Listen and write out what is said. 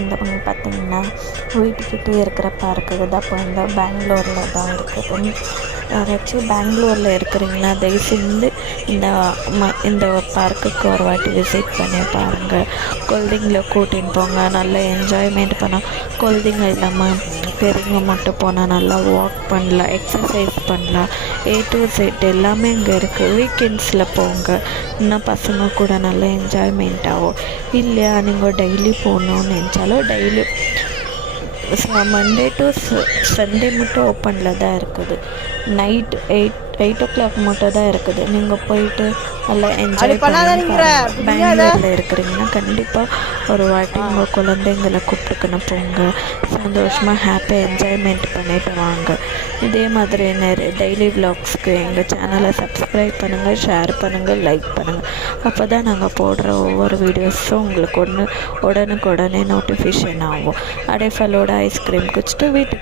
எங்கே பார்த்தீங்கன்னா வீட்டுக்கிட்டே இருக்கிற பார்க்கு தான் இப்போ பெங்களூரில் தான் இருக்குது. யாராச்சும் பெங்களூரில் இருக்கிறீங்களா, தயவு செஞ்சு இந்த பார்க்குக்கு ஒரு வாட்டி விசிட் பண்ணி பாருங்கள். குழந்தைங்கள கூட்டின்னு போங்க, நல்லா என்ஜாய்மெண்ட் பண்ணலாம். குழந்தைங்க இல்லாமல் பெரியவங்க மட்டும் போனால் நல்லா வாக் பண்ணலாம், எக்ஸசைஸ் பண்ணலாம். A to Z எல்லாமே இங்கே இருக்குது. வீக்கெண்ட்ஸில் போங்க, இன்னும் பசங்க கூட நல்லா என்ஜாய்மெண்ட் ஆகும். இல்லையா நீங்கள் டெய்லி போகணுன்னு நினச்சாலும் டெய்லி மண்டே டு சண்டே மட்டும் ஓப்பனில் தான் இருக்குது. நைட் 8 o'clock மட்டும் தான் இருக்குது. நீங்கள் போயிட்டு நல்லா என்ஜாய் பண்ண. பெங்களூரில் இருக்கிறீங்கன்னா கண்டிப்பாக ஒரு வாட்டி உங்கள் குழந்தைங்களை கூப்பிட்டுக்கணும் போங்க. சந்தோஷமாக ஹாப்பியாக என்ஜாய்மெண்ட் பண்ணிட்டு வாங்க. இதே மாதிரி டெய்லி விலாக்ஸ்க்கு எங்கள் சேனலை சப்ஸ்கிரைப் பண்ணுங்கள், ஷேர் பண்ணுங்கள், லைக் பண்ணுங்கள். அப்போ தான் நாங்கள் போடுற ஒவ்வொரு வீடியோஸும் உங்களுக்கு உடனுக்குடனே நோட்டிஃபிகேஷன் ஆகும். அடைஃபலோட ஐஸ்கிரீம் குடிச்சிட்டு வீட்டுக்கு